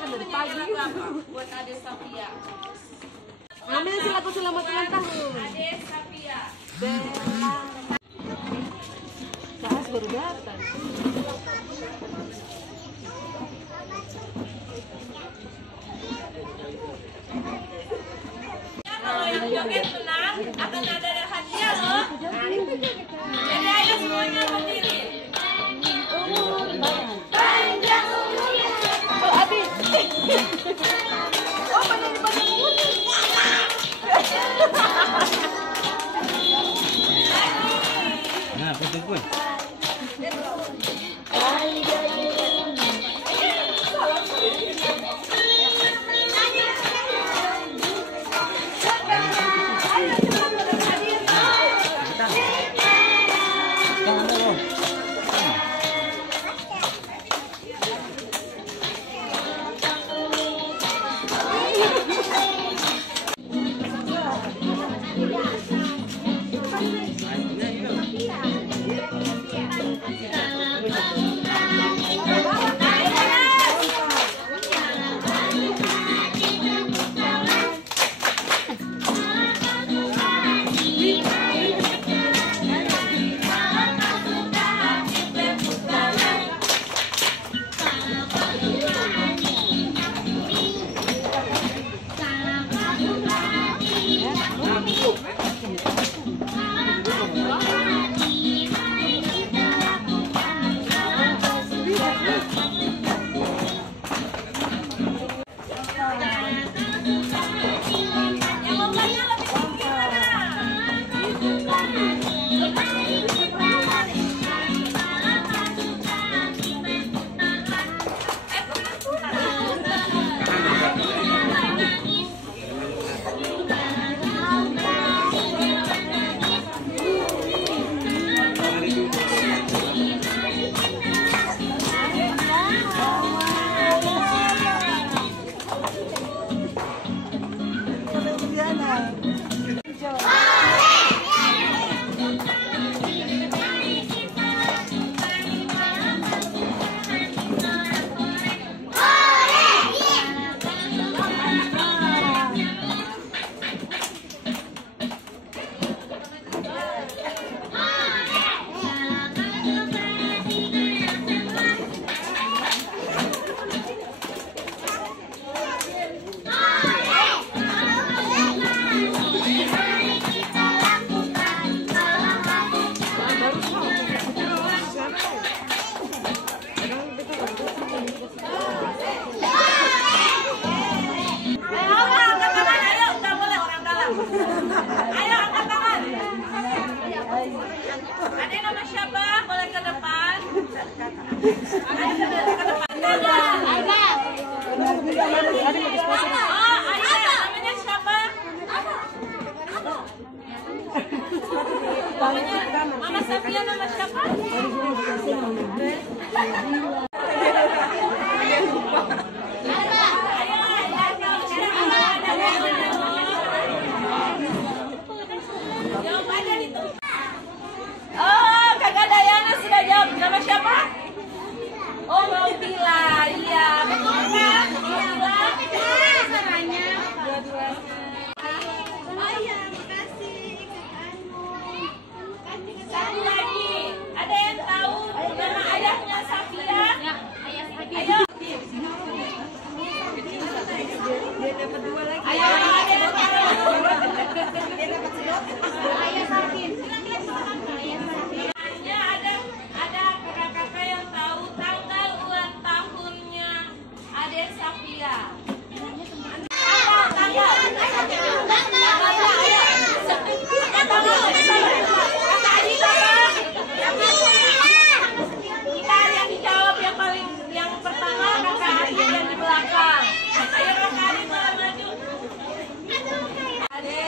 kan dari pagi. Buat Ade Safia. Amin, selaku selamat ulang tahun. Ade Safia. Bahas baru datang. Kalau yang joget menang akan ada hadiah loh. Jadi ayo semuanya berdiri. Panjang umurnya. Oh, habis. Oh, banyak umur. Nah, betul pun. Ayo angkat tangan. Ada nama siapa? Boleh ke depan. Ada ke depan. Ada. Oh, Aida. Namanya siapa? Namanya Mama Safia, nama siapa? Oh, Kakak Dayana sudah jawab. Nama siapa? Oh, Mautila. Iya, betul kan? Mautila. Namanya dua-duanya. Satu lagi. Ada yang tahu nama ayahnya Safia? Ayo. Ayo, ada yang tahu? Ayah Safin. Ada kakak-kakak yang tahu tanggal ulang tahunnya Ade Safia. Kita yang dijawab yang pertama kakak Ade yang di belakang. Ayo kakak Ade boleh maju. Ade.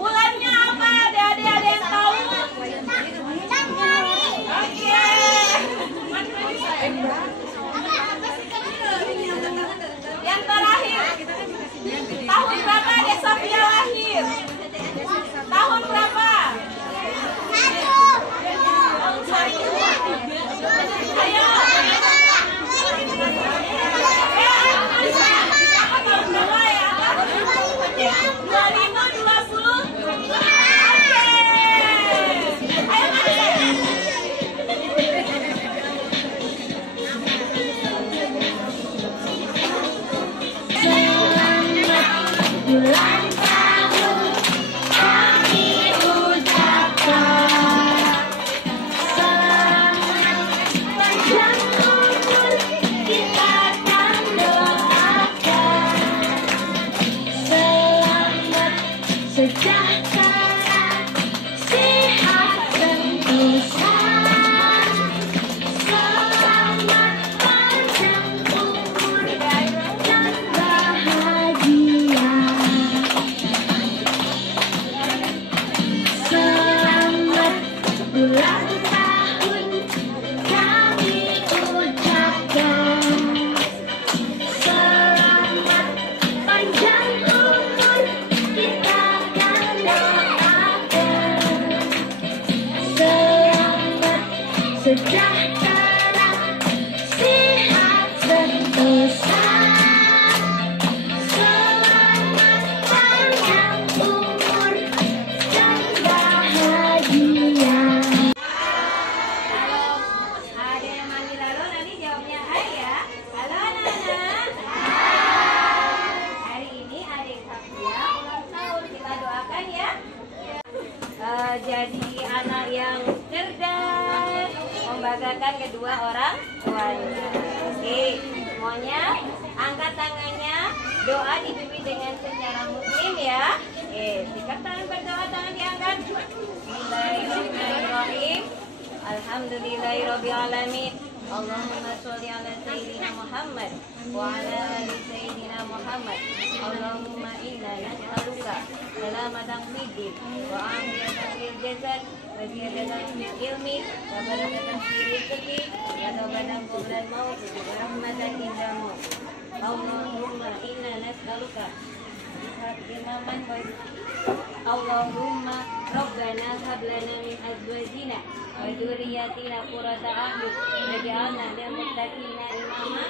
Bulannya apa Ade? ulang tahun kami ucapkan. Selamat panjang umur kita akan doakan. Selamat sejahtera, sehat sentosa. Selamat panjang umur dan bahagia. Selamat ulang tahun kami ucapkan. Selamat panjang umur kita akan doakan. Selamat sejahtera, sehat sentosa. Selamat panjang umur dan bahagia. Halo, ada yang manggil halo, nanti jawabnya hai ya. Halo anak-anak. Hari ini adik Safia ulang tahun, kita doakan ya. Jadi anak yang cerdas, membanggakan kedua orang tuanya. Oke, semuanya angkat tangannya, doa dipimpin dengan secara muslim ya. Sikap tangan berdoa, tangan diangkat. Bismillahirrahmanirrahim. Alhamdulillahirrabbilalamin. Allahumma sholli ala sayyidina Muhammad wa ala ali sayyidina Muhammad. Allahumma inna nas'aluka salamatan fid din wa afiyatan fil jasad wa ziyadatan fil ilmi wa barakatan fil rizqi wa tawbatan qabla al-maut wa rahmatan inda maut. Allahumma inna nas'aluka imaman wa Allahumma rabbana hab lana min azwajina wa dzurriyyatina qurrata a'yun waj'alna lil muttaqina imama.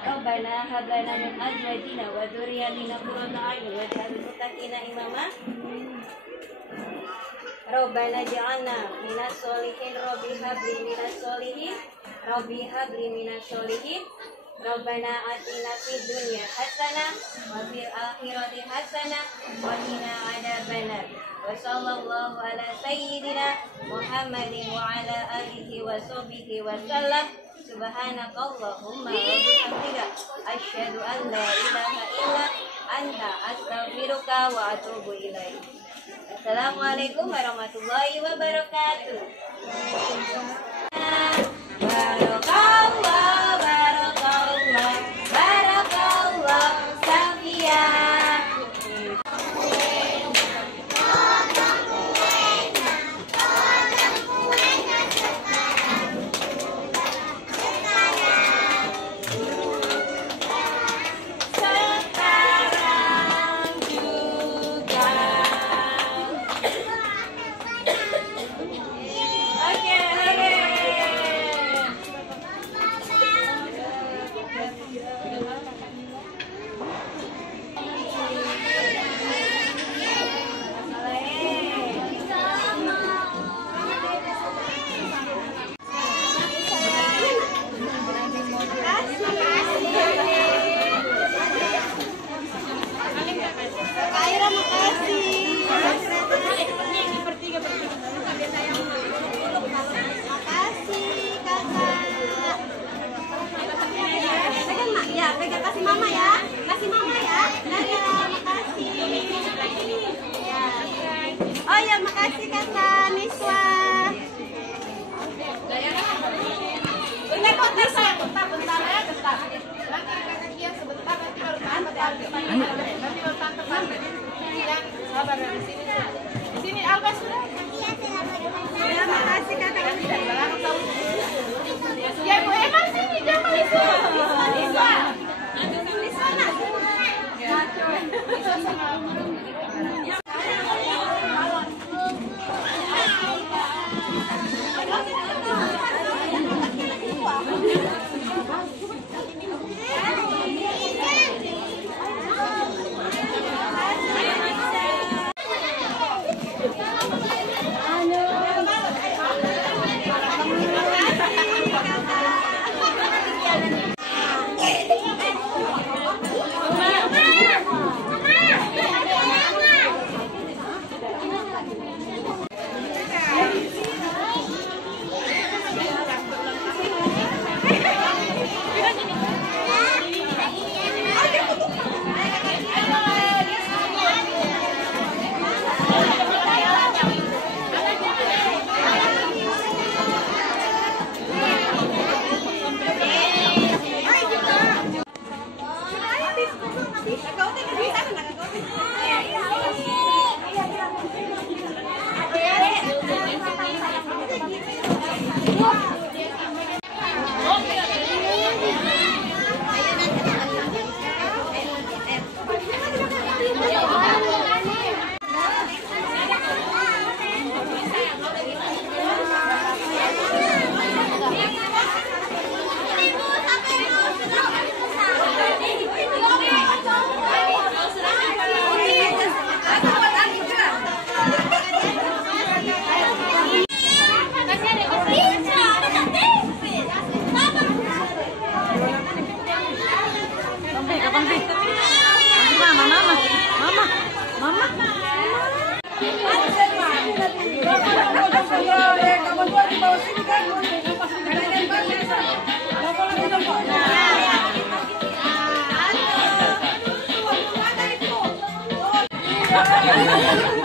Rabbana hab lana min azwajina wa dzurriyyatina qurrata a'yun waj'alna lil muttaqina imama. Rabbana ja'alna minas sholihin Rabbi habli minas sholihin Rabbi habli minas sholihin. Rabbana atina fid dunya hasanah wa fil akhirati hasanah wa qina adzabannar. Wa sallallahu ala sayyidina Muhammadin wa ala alihi wa sahbihi wa sallam. Subhanakallahumma wa bihamdika asyhadu an la ilaha illa anta astaghfiruka wa atubu ilaik. Assalamualaikum warahmatullahi wabarakatuh. Barakallah, barakallah, barakallah, Safia. Sekarang juga. Oke, Mama, mama, mama, mama. Nah.